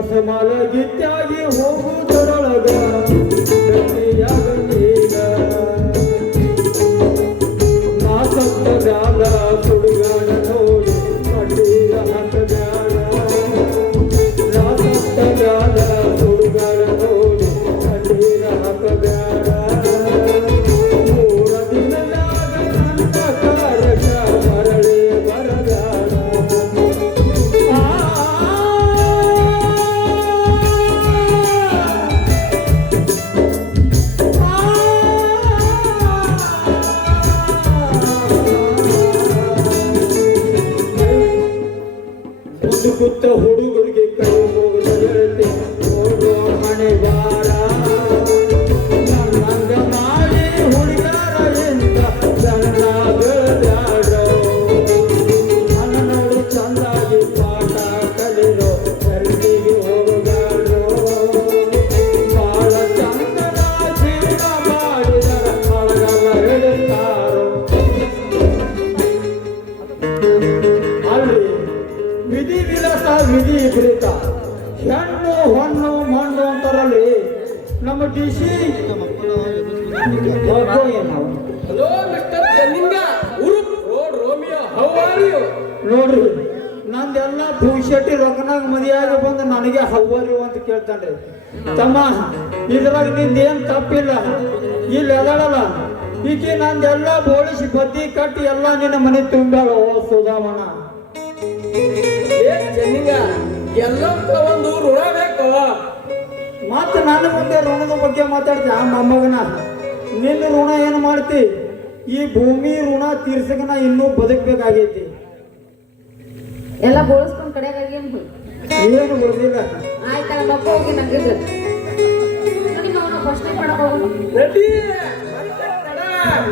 रसमाल गीत्यागी होऊ धडळगा ವಿಪರೀತ ಹೆಣ್ಣು, ಹೊಣ್ಣು ಮಣ್ಣು ಅಂತಾರಲ್ಲಿ ನಮ್ಮ D C Romeo how are ನೋಡ್ರಿ, ನಂದೆಲ್ಲ ಭೂಶೆಟ್ಟಿ ರೊಕ್ಕನಾಗ ಮದುವೆಯಾಗಿ ಬಂದು ನನಗೆ ಹವ್ವರಿ ಅಂತ ಕೇಳ್ತಾನ್ರಿ. ತಮ್ಮ, ಇದ್ರಾಗ ನಿಂದೇನ್ ತಪ್ಪಿಲ್ಲ. ಇಲ್ಲಿ ಎದಾಳಲ್ಲ ಈಕೆ ನಂದೆಲ್ಲ ಬೋಳಿಸಿ ಬದ್ದಿ ಕಟ್ಟಿ ಎಲ್ಲ ನಿನ್ನ ಮನೆ ತುಂಬ ಓ ಎಲ್ಲಂತ ಒಂದು ಋಣ ಬೇಕು ಮತ್ತೆ ನನ್ನ ಮುಂದೆ ಋಣದ ಬಗ್ಗೆ ಮಾತಾಡ್ತೀನಿ ಆ ಮೊಮ್ಮಗನ. ನಿನ್ನ ಋಣ ಏನು ಮಾಡ್ತಿ? ಈ ಭೂಮಿ ಋಣ ತೀರ್ಸಕ ನಾ ಇನ್ನೂ ಬದುಕಬೇಕಾಗೈತಿ. ಎಲ್ಲ ಬೋಳಿಸ್ಕೊಂಡ್ ಕಡೆಗಾಗಿ ಏನು ಗೊತ್ತಿಲ್ಲ ಆಯ್ತಲ್ಲ ಮಕ್ಕ ಹೋಗಿ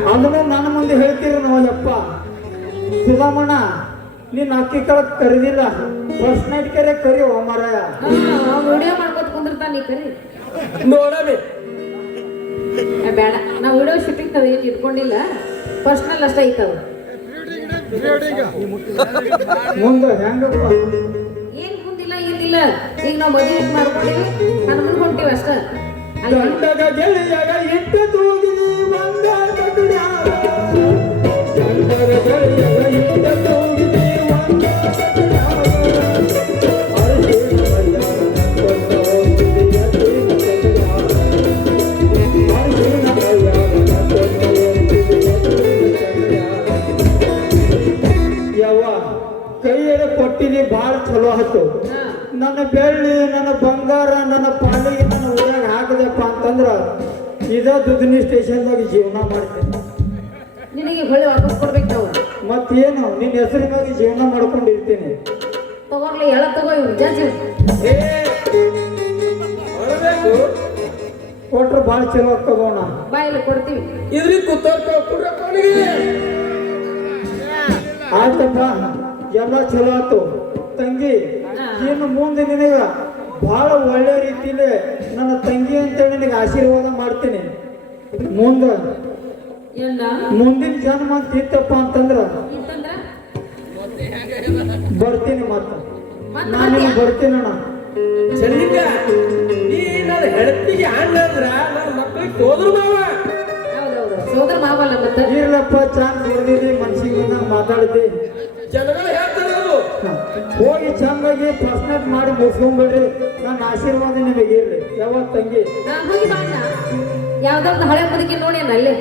ಅದನ್ನು ನನ್ನ ಮುಂದೆ ಹೇಳ್ತೀರ ನೋಯಪ್ಪ ಸುಧಾಮಣ್ಣ ನಿನ್ನ ಅಕ್ಕಿ ಕಳಕ್ ಕರೆದಿಲ್ಲ. ಫಸ್ಟ್ ನೈಟ್ ಕರೆ ಕರಿ ಓ ಮಾರಾಯ ವಿಡಿಯೋ ಮಾಡ್ಕೊತ ಕುಂದಿರ್ತಾನ ನೀ ಕರಿ. ನೋಡಮಿ. ಏ, ಬೇಡ. ನಾ ವಿಡಿಯೋ ಶೂಟಿಂಗ್ ತದ ಏನು ಇಟ್ಕೊಂಡಿಲ್ಲ. ಪರ್ಸ್ನಲ್ ಅಷ್ಟೇ ಐತವ ಮುಂದೆ ಹೆಂಗಪ್ಪ ಏನ್ ಕುಂದಿಲ್ಲ ಏನಿಲ್ಲ. ಈಗ ನಾವು ಮದುವೆ ಮಾಡ್ಕೊಂಡಿವಿ. ನಾನು ಮುಂದೆ ಹೊಂಟಿವಿ ಅಷ್ಟೇ. ಗೆಳೆಯಗ ಕೊಟ್ಟಿನಿ ಭಾಳ ಚಲೋ ಆಯ್ತು. ನನ್ನ ಬೆಳ್ಳಿ ನನ್ನ ಬಂಗಾರ ನನ್ನ ಪಾಲಿಗೆ ನನ್ನ ಊರಾಗ ಹಾಕದಪ್ಪ ಅಂತಂದ್ರ ಇದ ದುದ್ನಿ ಸ್ಟೇಷನ್ದಾಗ ಜೀವನ ಮಾಡ್ತೇನೆ ನಿನಗೆ ಹೊಳ್ಳಿ ವಾಪಸ್ ಕೊಡ್ಬೇಕು ನಾವು. ಮತ್ತೇನು ನಿನ್ನ ಹೆಸರಿನಾಗ ಜೀವನ ಮಾಡ್ಕೊಂಡಿರ್ತೀನಿ. ತಗೋರ್ಲಿ ಎಲ್ಲ ತಗೋ ಹೊರಬೇಕು ಕೊಟ್ರೆ ಭಾಳ ಚಲೋ ತಗೋಣ ಬಾಯಲ್ಲಿ ಕೊಡ್ತೀವಿ. ಇದ್ರಿ ಕೂತೋರ್ಕ ಅವನಿಗೆ. ಆಯ್ತಪ್ಪ. ಎಲ್ಲ ಚಲೋ ಆತು. ತಂಗಿ ಇನ್ನು ಮುಂದೆ ನಿನಗ ಬಹಳ ಒಳ್ಳೆ ರೀತಿಲಿ ನನ್ನ ತಂಗಿ ಅಂತೇಳಿ ನಿನಗೆ ಆಶೀರ್ವಾದ ಮಾಡ್ತೀನಿ. ಮುಂದೆ ಮುಂದಿನ ಜನ್ಮ ಅಂತ ಇತ್ತಪ್ಪ ಅಂತಂದ್ರ ಬರ್ತೀನಿ ಮತ್ತೆ. ನಾನು ನಿಮ್ಗೆ ಬರ್ತೀನಣ್ಣ ಜನ್ನಿಂಗ ನೀ ನನ್ನ ಹೆಂಡತಿಗೆ ಹಂಗ ಅಂದ್ರ ನನ್ನ ಮಕ್ಕಳಿಗೆ ಮಾವ. ಮತ್ತೆ? ಇರ್ಲಪ್ಪ ಚಾನ್ಸ್ ಹೊಡೆದಿದ್ದಿ ಮನ್ಸಿಗೆ ಮಾತಾಡಿದ್ದಿ. ಹೋಗಿ ಚಂದಾಗಿ ಪ್ರಶ್ನೆ ಮಾಡಿ ಮುಗಿಸ್ಕೊಂಡ್ಬಿಡ್ರಿ ನನ್ನ ಆಶೀರ್ವಾದ ನಿಮಗೆ ಇರ್ರಿ ಯಾವತ್ತಂಗಿ ಯಾವ್ದೊಂದು ಹಳೆ ಬದುಕಿ ನೋಡಿ ಅಲ್ಲಿ.